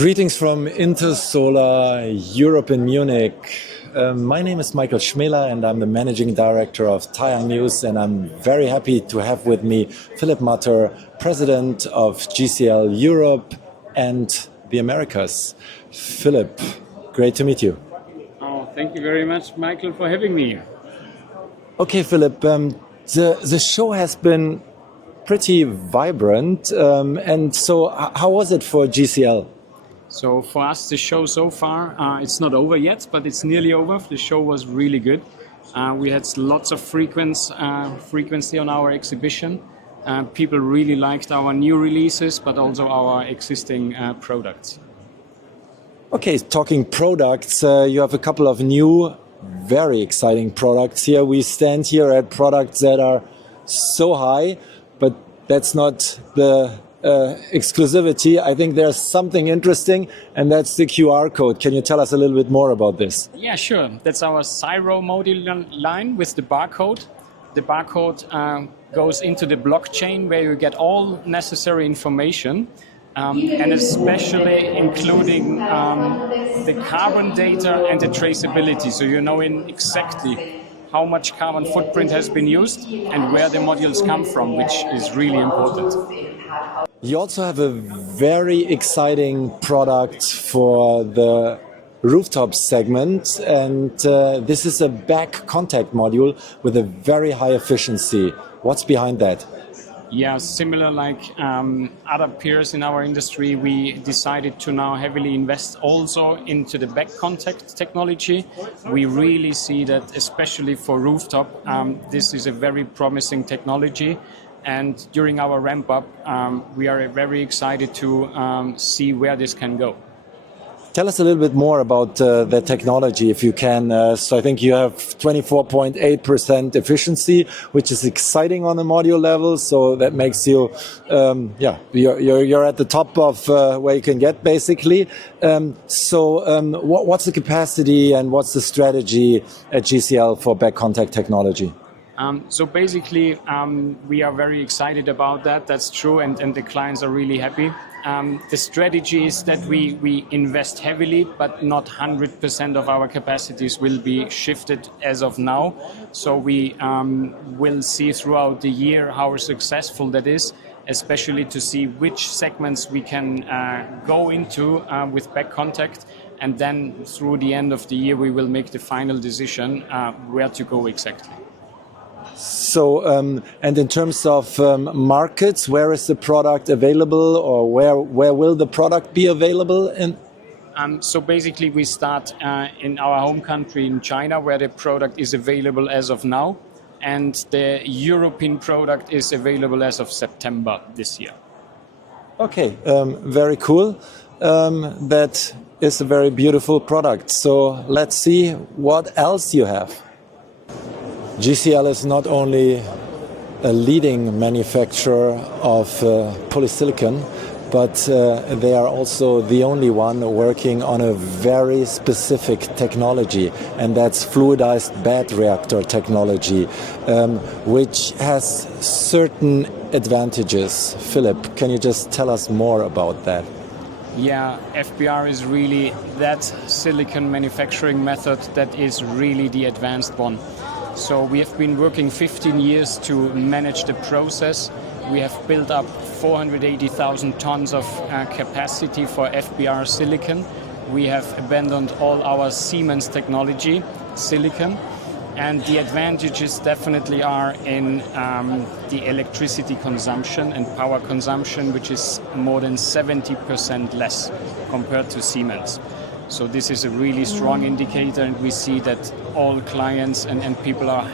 Greetings from Intersolar Europe in Munich. My name is Michael Schmeler and I'm the Managing Director of TaiyangNews, and I'm very happy to have with me Philip Matter, President of GCL Europe and the Americas. Philip, great to meet you. Oh, thank you very much, Michael, for having me. Okay, Philip, the show has been pretty vibrant, and so how was it for GCL? So for us, the show so far, it's not over yet, but it's nearly over. The show was really good. We had lots of frequency on our exhibition. People really liked our new releases, but also our existing products. Okay, talking products, you have a couple of new, very exciting products here. We stand here at products that are so high, but that's not the exclusivity. I think there's something interesting, and that's the QR code. Can you tell us a little bit more about this? Yeah, sure. That's our Cyro module line with the barcode. The barcode goes into the blockchain where you get all necessary information, and especially including the carbon data and the traceability. So you know exactly how much carbon footprint has been used and where the modules come from, which is really important. You also have a very exciting product for the rooftop segment, and this is a back contact module with a very high efficiency. What's behind that? Yeah, similar like other peers in our industry, we decided to now heavily invest also into the back contact technology. We really see that, especially for rooftop, this is a very promising technology. And during our ramp up, we are very excited to see where this can go. Tell us a little bit more about the technology, if you can. So I think you have 24.8% efficiency, which is exciting on the module level. So that makes you, you're at the top of where you can get, basically. What's the capacity and what's the strategy at GCL for back contact technology? So basically, we are very excited about that. That's true, and the clients are really happy. The strategy is that we invest heavily, but not 100% of our capacities will be shifted as of now. So we will see throughout the year how successful that is, especially to see which segments we can go into with back contact. And then through the end of the year, we will make the final decision where to go exactly. So, and in terms of markets, where is the product available, or where will the product be available in? So basically we start in our home country in China, where the product is available as of now, and the European product is available as of September this year. Okay, very cool. That is a very beautiful product. So let's see what else you have. GCL is not only a leading manufacturer of polysilicon, but they are also the only one working on a very specific technology, and that's fluidized bed reactor technology, which has certain advantages. Philip, can you just tell us more about that? Yeah, FBR is really that silicon manufacturing method that is really the advanced one. So we have been working 15 years to manage the process. We have built up 480,000 tons of capacity for FBR silicon. We have abandoned all our Siemens technology, silicon. And the advantages definitely are in the electricity consumption and power consumption, which is more than 70% less compared to Siemens. So this is a really strong indicator, and we see that all clients and people are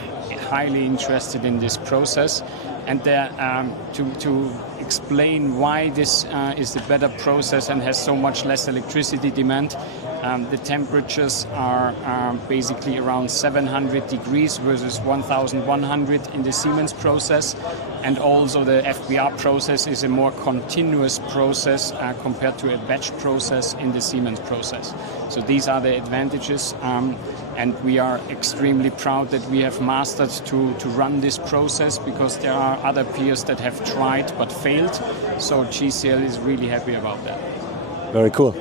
highly interested in this process. And to explain why this is the better process and has so much less electricity demand, the temperatures are basically around 700 degrees versus 1100 in the Siemens process. And also the FBR process is a more continuous process compared to a batch process in the Siemens process. So these are the advantages. And we are extremely proud that we have mastered to run this process, because there are other peers that have tried but failed. So GCL is really happy about that. Very cool.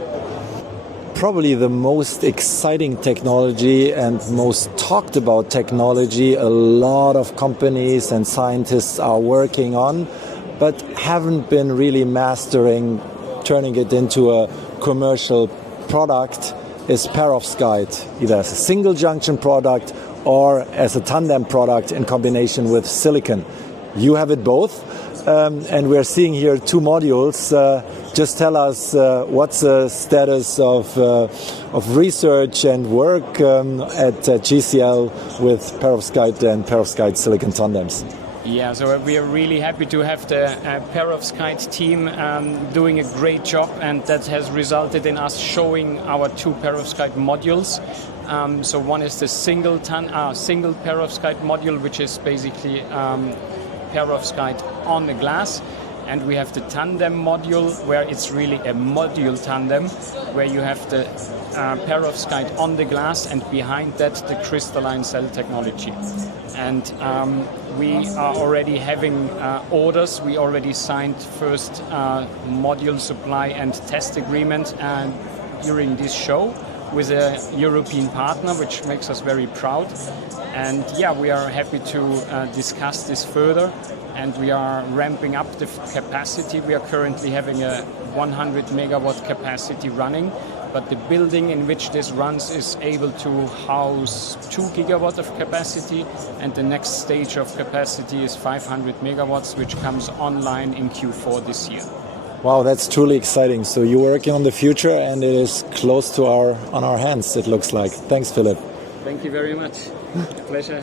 Probably the most exciting technology and most talked about technology a lot of companies and scientists are working on, but haven't been really mastering turning it into a commercial product is perovskite, either as a single junction product or as a tandem product in combination with silicon. You have it both, and we're seeing here two modules. Just tell us what's the status of research and work at GCL with perovskite and perovskite silicon tandems. Yeah, so we are really happy to have the perovskite team doing a great job, and that has resulted in us showing our two perovskite modules. So one is the single perovskite module, which is basically perovskite on the glass, and we have the tandem module, where it's really a module tandem, where you have the perovskite on the glass and behind that the crystalline cell technology. And we are already having orders. We already signed first module supply and test agreement during this show with a European partner, which makes us very proud. And yeah, we are happy to discuss this further, and we are ramping up the capacity. We are currently having a 100 megawatt capacity running, but the building in which this runs is able to house 2 gigawatt of capacity, and the next stage of capacity is 500 megawatts, which comes online in Q4 this year. Wow, that's truly exciting. So you're working on the future, and it is close to on our hands, it looks like. Thanks, Philip. Thank you very much. Pleasure.